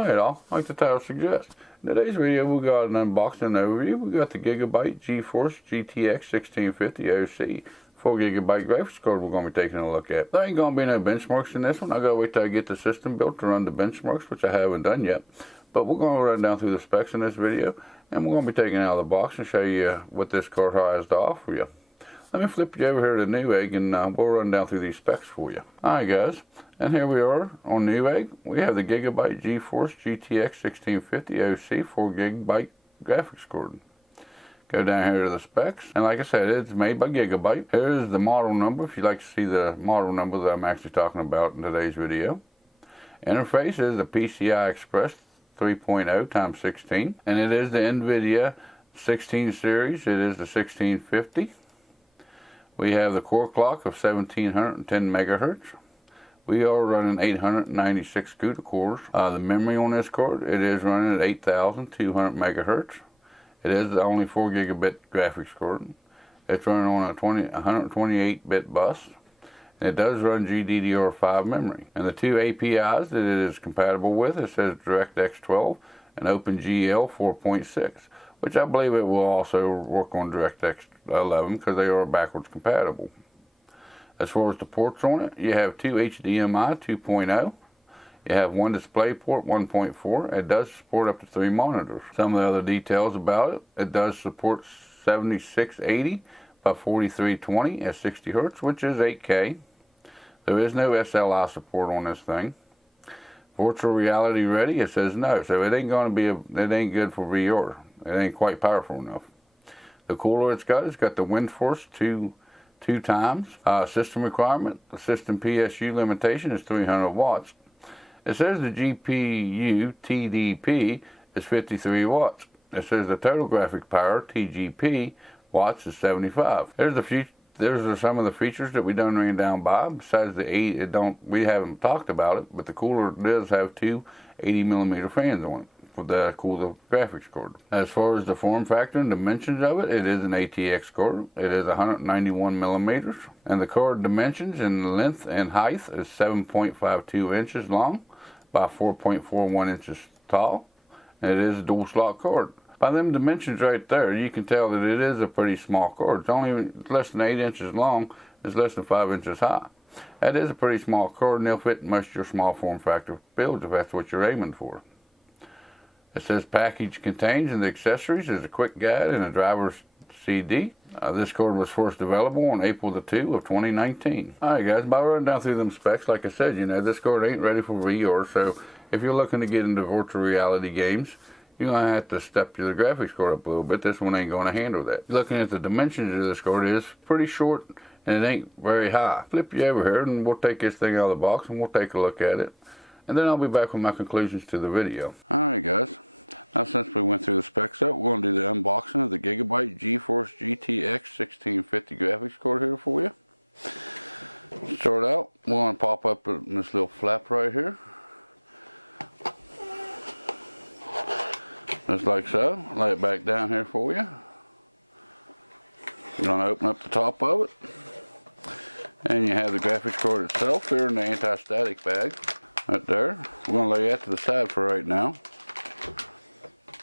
Alright all, like the title suggests. In today's video we got an unboxing overview. We got the GIGABYTE GeForce GTX 1650 OC 4GB graphics card we're going to be taking a look at. There ain't going to be no benchmarks in this one. I got to wait till I get the system built to run the benchmarks, which I haven't done yet. But we're going to run down through the specs in this video, and we're going to be taking it out of the box and show you what this card has to offer you. Let me flip you over here to Newegg and we'll run down through these specs for you. Alright guys, and here we are on Newegg. We have the GIGABYTE GeForce GTX 1650 OC 4GB graphics card. Go down here to the specs, and like I said, it's made by GIGABYTE. Here's the model number if you'd like to see the model number that I'm actually talking about in today's video. Interface is the PCI Express 3.0 x 16, and it is the NVIDIA 16 series. It is the 1650. We have the core clock of 1710 megahertz. We are running 896 CUDA cores. The memory on this card, it is running at 8200 megahertz. It is the only 4 gigabit graphics card. It's running on a 128-bit bus. And it does run GDDR5 memory. And the two APIs that it is compatible with, it says DirectX 12 and OpenGL 4.6. Which I believe it will also work on DirectX 11 because they are backwards compatible. As far as the ports on it, you have two HDMI 2.0. You have one DisplayPort 1.4. It does support up to 3 monitors. Some of the other details about it, it does support 7680 by 4320 at 60 Hz, which is 8K. There is no SLI support on this thing. Virtual reality ready, it says no, so it ain't going to be it ain't good for VR. It ain't quite powerful enough. The cooler it's got the WindForce 2 times. System requirement, the system PSU limitation is 300 watts. It says the GPU TDP is 53 watts. It says the total graphic power TGP watts is 75. There's some of the features that we done ran down by. Besides the 8, we haven't talked about it, but the cooler does have two 80mm fans on it for the cool graphics card. As far as the form factor and dimensions of it, it is an ATX card. It is 191mm, and the card dimensions in length and height is 7.52 inches long by 4.41 inches tall, and it is a dual slot card. By them dimensions right there, you can tell that it is a pretty small card. It's only less than 8 inches long. It's less than 5 inches high. That is a pretty small card, and they'll fit most of your small form factor builds if that's what you're aiming for. It says package contains and the accessories is a quick guide and a driver's CD. This card was first available on April the 2 of 2019. Alright guys, by running down through them specs, like I said, this card ain't ready for VR, so if you're looking to get into virtual reality games, you're going to have to step your graphics card up a little bit. This one ain't going to handle that. Looking at the dimensions of this card, it is pretty short and it ain't very high. Flip you over here and we'll take this thing out of the box and we'll take a look at it. And then I'll be back with my conclusions to the video. Alright guys, now since we went through the specs up, we're going to do the unboxing of the GIGABYTE GeForce GTX 1650 graphics card here for you. Start out, we're going to pop up in this little flap right here. Just like so. Lay it back down here for you. You're going to open up the top of it. And you have the graphics card itself there in the anti-static bag. Right there. We're going to lay that to the side for right now.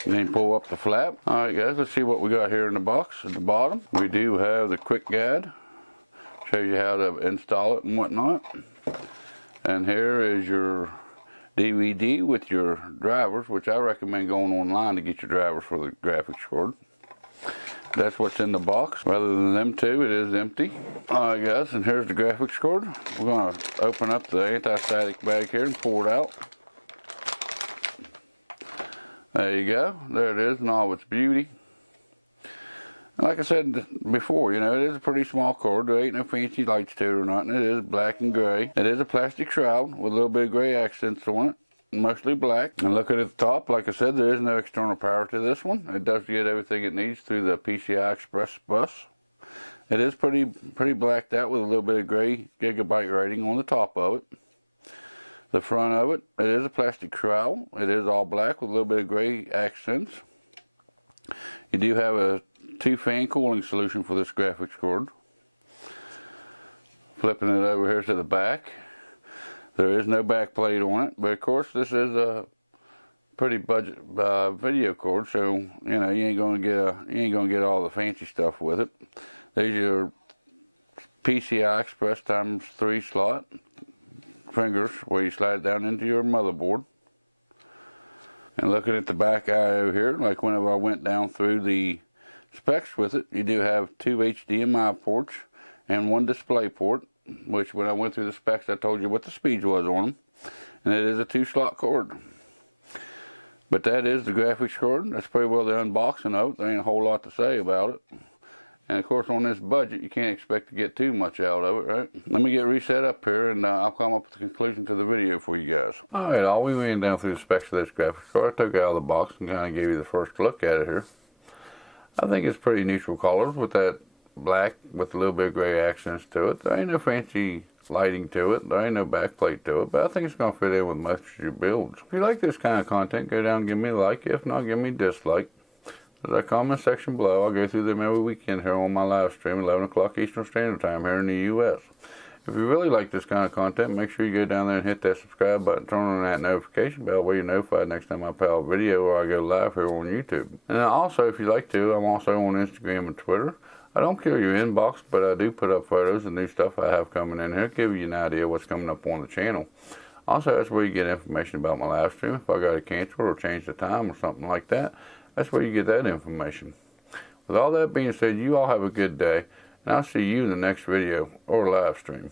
And then pull up the flap. Alright guys, let's see what we got here in the box. At the bottom, we do have the quick guide. Shows you how to install it and whatnot. And here is your DVD with your drivers, which I recommend going online to get your drivers for the graphics card. That's what's in the box. Rather than them two, it is empty. Alright guys, and here's the graphics card. We're going to open up the anti-static bag here and pull it out. There you go. There it is in all its beauty. And like I said before, it is a pretty small card. There ain't no fancy lights to it or nothing. It is black and gray. It is a plastic shroud with a little bit of gray accents on it. Mostly black. And look at the top. Like I said, there is no external power to this one. It does get everything it needs through the PCI Express bus. It is pretty blacked out with a little bit of gray GIGABYTE writing on the top of it. The front of it, it is a plastic shroud. It is all black with a little bit of gray accents. You do have a 2-fan cooling solution for this graphics card. Flipping it over here to the back. There is no back plate on it, but of course this is a pretty budget video cord, so you know you ain't gonna get all the fancy stuff with it. There's your PCI Express ×3 slot fingers where you slide it down into your motherboard. And looking at the back IO here, like whenever I went down through the specs with it, you do have 2 HDMI ports and 1 display port, which when I went through the specs I told you what the speeds was on them. And it is a 2-slot cord. But that is the graphics card. That's pretty well the unboxing of it. There ain't a whole lot to say about it. And of course on this budget you can't expect to get too much out of it, right? Let me get reset up here and I'll come up with the conclusion to the video for you guys. Alright, we went down through the specs of this graphics card. I took it out of the box and kind of gave you the first look at it here. I think it's pretty neutral colors with that black with a little bit of gray accents to it. There ain't no fancy lighting to it. There ain't no backplate to it, but I think it's going to fit in with most of your builds. If you like this kind of content, go down and give me a like. If not, give me a dislike. There's a comment section below. I'll go through them every weekend here on my live stream, 11 o'clock Eastern Standard Time here in the U.S. If you really like this kind of content, make sure you go down there and hit that subscribe button, turn on that notification bell where you're notified next time I put out a video or I go live here on YouTube. And also, if you like to, I'm also on Instagram and Twitter. I don't kill your inbox, but I do put up photos and new stuff I have coming in here, give you an idea what's coming up on the channel. Also, that's where you get information about my live stream. If I got to cancel or change the time or something like that, that's where you get that information. With all that being said, you all have a good day, and I'll see you in the next video or live stream.